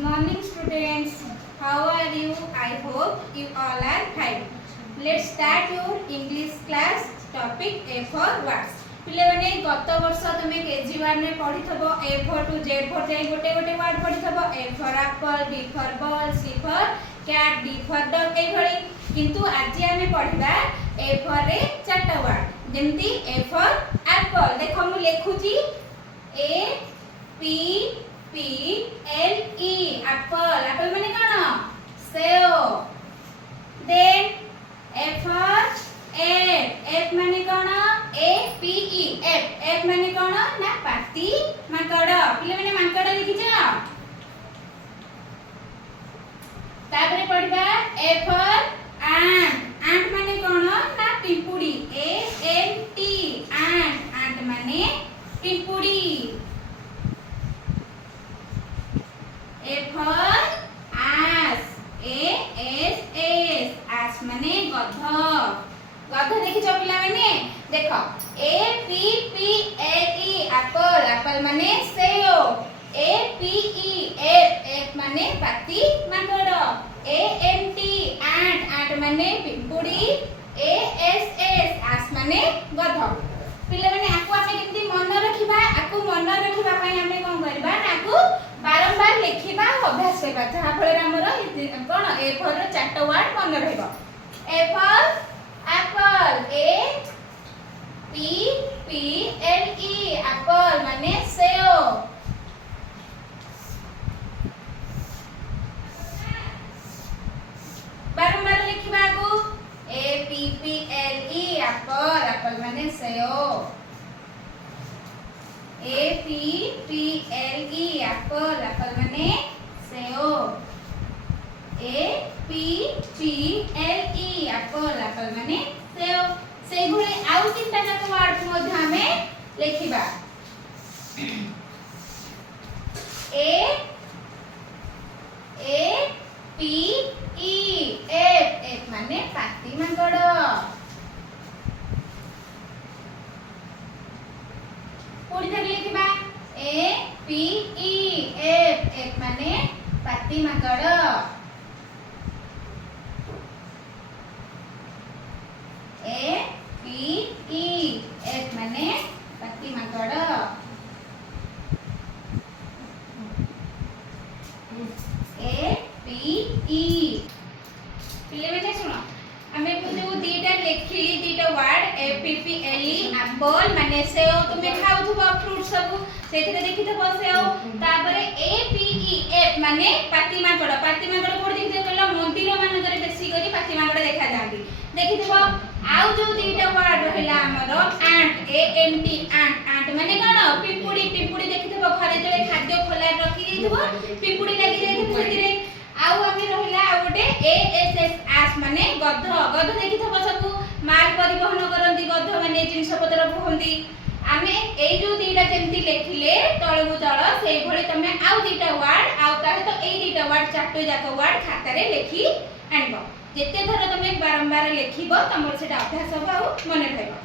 morning students. How are you? I hope you all are fine. Let's start your English class. Topic A for words. पिले माने गत वर्ष तुमे KG1 रे पढी थबो A for to Z for जाई गोटे गोटे वर्ड पढी थबो A for apple, B for ball, C for cat, D for dog एई भली किंतु आज आमे पढिबा A for रे चारटा वर्ड जेमती A for apple देखो मु लेखुची A P P L E apple apple माने कोन save then F for F माने कोन A P E F माने कोन ना पाती माकड़ पिले माने माकड़ लिखि जा तापरे पढिबा A for ant माने कोन ना पिंपुडी A N T ant माने पिंपुडी A for ass A S S ass माने गध गध देखि छ पिला माने देखो A P P L E apple apple माने save A P E F माने पाती माकड़ A N T ant माने पिंपुडी A S S ass माने गध पिले माने आकु आमे केमती मन रखिबा आकु मन रखिबा पई आमे कोन करबा आकु बारंबार लिखिबा अभ्यास करबा जहा फळे हमर कोन A for चारटा वर्ड मन रहइबो A for apple A P P L E apple माने सेव बारंबार लिखिबा आकु A P P L E apple apple माने save A P P L E apple apple माने save A P P L E apple apple माने save सेई भले आउ तीनटा जाक वर्ड मध्ये हमें लिखिबा A P E F माने पाती माकड़ पुडी धरि लिखिबा A P E F माने पाती माकड़ A P E F माने पाती माकड़ A P E पिले माने सुनो हमें जो दीटा लेखिली दीटा word A P P L E apple माने सेव तुमे खाउथबो फ्रूट सब सेथिरे देखिथबो सेव तापरे A P E F माने पाती माकड़ कोड देखिथे कहलो मंदिर मानकरे बेसी करी पाती माकड़ देखा जांती देखिथबो आउ जो दीटा वर्ड रहला हमर ant A N T ant माने कोन पिपुडी देखिथबो घरे तळे खाद्य खोला रखि देथबो पिपुडी लागि देथबो सेथिरे आउ आमे रहला आ गोटे A S S ass माने गध देखिथबो सब माल परिवहन करंती गध माने जिंस पत्र बुहंती आमे एई जो दीटा जेमती लेखिले तळगु तळ सेई भଳି तमे आउ दीटा वर्ड आउ ताहे तो एई दीटा वर्ड चारटो जाक वर्ड खाता रे लेखि आनिबो जेते थर तमे बारंबार लेखिबो तमर सेटा अभ्यास हो आउ मने रहइबो।